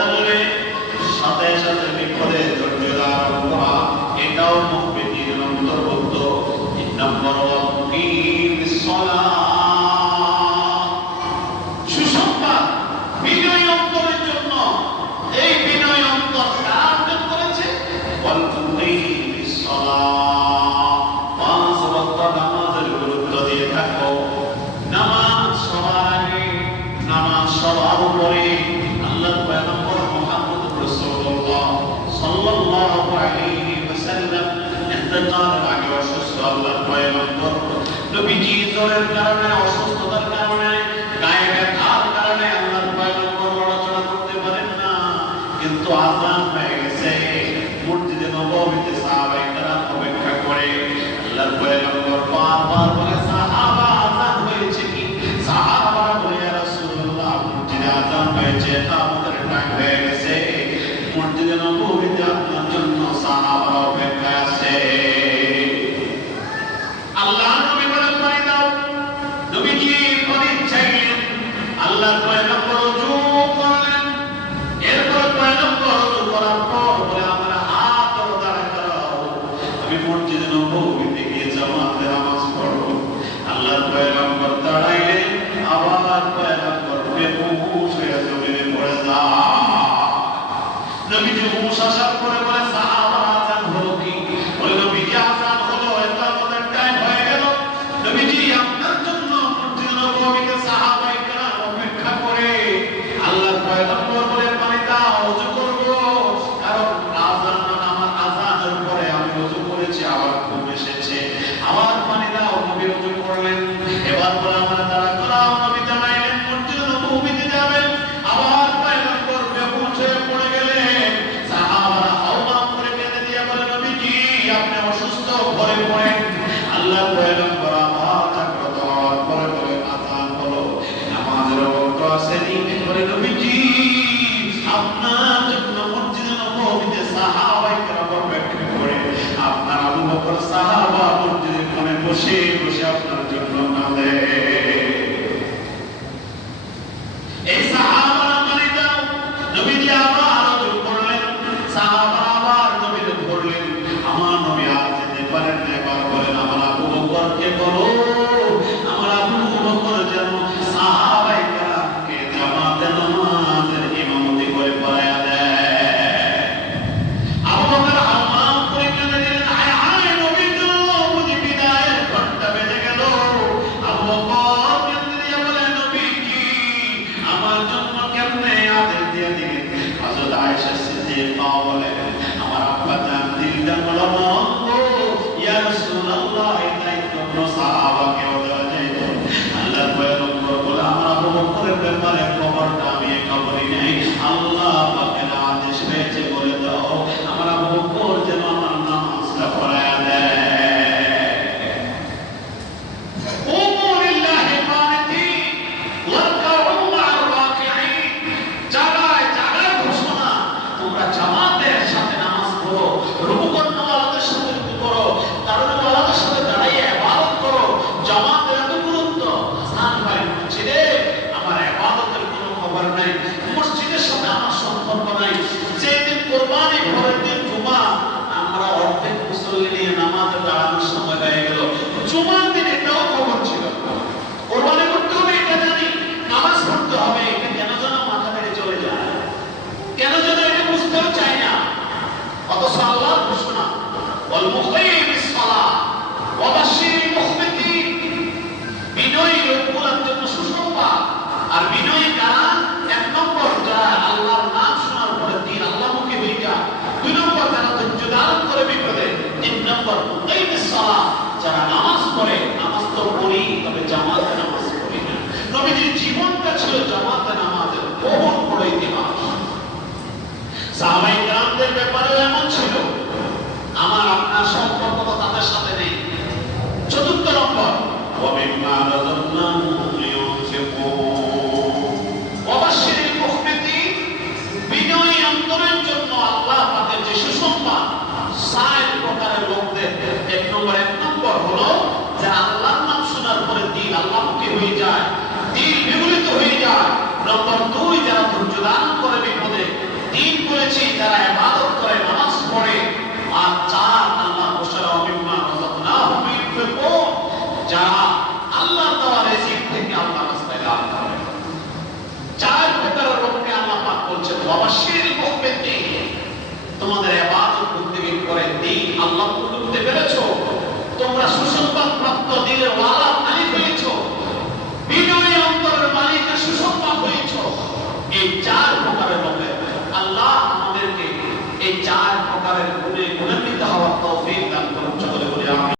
থাকলে সাথে সাথে বিপদে ধৈর্য ধারণ করা, এটাও মুমিনের অন্তর্ভুক্ত। 3 নম্বর ওয়াকিমিস সালাহ, সুসংবাদ বিনয় অন্তরের জন্য। এই বিনয় অন্তর কারা অর্জন করেছে? ওয়াল মুকিমিস সালাহ, 5 ওয়াক্ত নামাজের গুরুত্ব দিয়ে থাকো। নামাজ সবার আগে, নামাজ সবার উপরে। আল্লাহর পয়গম্বর মুহাম্মদ রাসূলুল্লাহ সাল্লাল্লাহু আলাইহি ওয়াসাল্লাম ইন্তেকালের আগে অসুস্থ আল্লাহর পয়গম্বর নবীজি জ্বরের কারণে, অসুস্থতার কারণে, গায়ে ব্যথার কারণে আল্লাহর পয়গম্বর নড়াচড়া করতে পারেন না। কিন্তু আযান হয়ে গেছে, মসজিদে নববীতে সাহাবায়ে কেরাম অপেক্ষা করে। আল্লাহর পয়গম্বর বারবার বলে, সাহাবা আযান হয়েছে কি? সাহাবারা বলে, ইয়া রাসূলুল্লাহ মসজিদে আযান হয়েছে, আমাদের টাইম হয়ে গেছে, মসজিদে নববীতে আপনার জন্য সাহাবারা অপেক্ষায় আছে। আল্লাহ নবী বলেন, পানি দাও। নবীজি পানি চাইলেন, আল্লাহর পয়গম্বর ওযু করলেন। এরপর পয়গম্বর ওযু করার পর বলে, আমার হাত দাঁড়া করাও, আমি মসজিদে নববীতে গিয়ে জামাতে নামাজ পড়ব। আল্লাহর পয়গম্বর দাঁড়াইলেন, আবার পয়গম্বর বেহুশ হয়ে জমিনে পড়ে যায়। নবীজি হুঁশ আসার পরে বলে, সাহাবা আযান হলো কি? বলে, নবীজি আযান হলো, ইকামতের টাইম হয়ে গেল। নবীজি আপনার জন্য মসজিদে নববীতে সাহাবায়ে কেরাম অপেক্ষা করে। আল্লাহর পয়গম্বর বলে, পানি দাও, ওযু করব, কারণ আযানের পরে আমি ওযু করেছি, আবার ঘুম এসেছে, আবার পানি দাও। নবী ওযু করলেন। এবার বলে, আমার দ্বারা করাও। নবী জানাইলেন মসজিদে নববীতে যাবেন। আবার পয়গম্বর বেহুশ হয়ে পড়ে গেলেন। সাহাবারা আওয়াজ করে কেঁদে দিয়ে বলে, নবীজি আপনি অসুস্থ, ঘরে পড়েন। আল্লাহর পয়গম্বর আবার জাগ্রত হওয়ার পরে বলে, আযান হলো, নামাজের ওয়াক্ত আসেনি। বলে, নবীজি আপনার জন্য মসজিদে নববীতে সাহাবায়ে কেরাম অপেক্ষা করে। আপনার আবু বকর সাহাবা মসজিদে কোণে বসে বসে আপনার জন্য কাঁদে। এই সাহাবারা পানি দাও। নবীজি আবার ওযু করলেন। সাহাবারা আবার নবীকে ধরলেন। আমার নবী আর যেতে পারেন না। এবার বলেন, আমার আবু বকরকে বলো, আমার আবু বকর যেন সাহাবায়ে কেরামকে জামাতে নামাজের ইমামতি করে পড়ায়া দেয়। আবু বকর আল্লাহ করে কেঁদে দিলেন, হায় হায়, নবী তো বুঝি বিদায়ের ঘন্টা বেজে গেল। আবু বকর কেঁদে দিয়ে বলে, নবীজি আমার জন্য কেমনে আদেশ দিয়ে দিলেন? হযরত আয়েশা সিদ্দিকা বলেন, আমার আব্বা জান দিলটা মলমঙ্গ, ইয়া রাসূলুল্লাহ এটাই কোন সাহাবাকে দেওয়া যায়। আল্লাহর পয়গম্বর বলে, আমার আবু বকরের ব্যাপারে খবরটা আমি খবরই নাই, আল্লাহ পাকের আদেশ পেয়েছে বলে দাও, আমার আবু বকর যেন আমার নামাজটা পড়ায়া দেয়। জামাতের সাথে নামাজ পড়ো, রুকু করনেওয়ালাদের সাথে রুকু করো, দাঁড়ানোওয়ালাদের সাথে দাঁড়িয়ে ইবাদত করো। জামাতের এত গুরুত্ব। হাসান ভাই মসজিদে আমার ইবাদতের কোনো খবর নাই, মসজিদের সাথে আমার সম্পর্ক নাই। যেদিন কুরবানি, পরের দিন জুমা, আমরা অর্ধেক মুসল্লি নিয়ে নামাজে দাঁড়ানোর সময় হয়ে গেল। জুমার দিন এটাও খবর ছিল, কুরবানি করতে হবে এটা জানি, নামাজ পড়তে হবে এটা কেন যেন মাথা থেকে চলে যায়, কেন যেন এটা বুঝতেও চাই না। অথচ আল্লাহর ঘোষণা, ওয়াল মুকিমিস সালাহ ওয়া বাশশিরিল মুখবিতিন, বিনয়ী লোকগুলোর জন্য সুসংবাদ। আর বিনয়ী কারা? 1 নম্বর যারা আল্লাহর নাম শোনার পরে দিন আল্লাহমুখী হয়ে যায়। 2 নম্বর যারা ধৈর্য ধারণ করে বিপদে। 3 নম্বর মুকিমিস সালাহ, যারা নামাজ পড়ে। নামাজ তো পড়ি, তবে জামাতে নামাজ পড়ি না। নবীজির জীবনটা ছিল জামাতে নামাজের বহু বড় ইতিহাস। সাহাবায়ে কেরামদের ব্যাপারে এমন ছিল, আমার আপনার সম্পর্ক তো তাদের সাথে নেই। 4 নম্বর, ওয়া মিম্মা রাযাকনাহুম ইউনফিকুন, ওয়া বাশশিরিল মুখবিতিন, বিনয়ী অন্তরের জন্য আল্লাহ তাদের যে সুসংবাদ। 4 প্রকারের লোকদের 1 নম্বর হলো যারা আল্লাহর নাম শোনার পরে দিল আল্লাহমুখী হয়ে যায়, দিল বিগলিত হয়ে যায়। নম্বর 2, যারা ধৈর্য ধারণ করে বিপদে। তিন বলেছি যারা ইবাদত করে, নামাজ পড়ে, আর চার আল্লাহ বশরা মিম্মা রাযাকনাহুম ইউনফিকুন, যারা আল্লাহর দেওয়া রিজিক থেকে আল্লাহর রাস্তায় দান করে। চার প্রকারের লোককে আল্লাহ পাক বলছেন ওয়াবাশশিরিল মুমিনিন, তোমাদের ইবাদত বন্দেগী করে দিন আল্লাহ করতে পেরেছো, তোমরা সুসংবাদ প্রাপ্ত দিনের ওয়ালা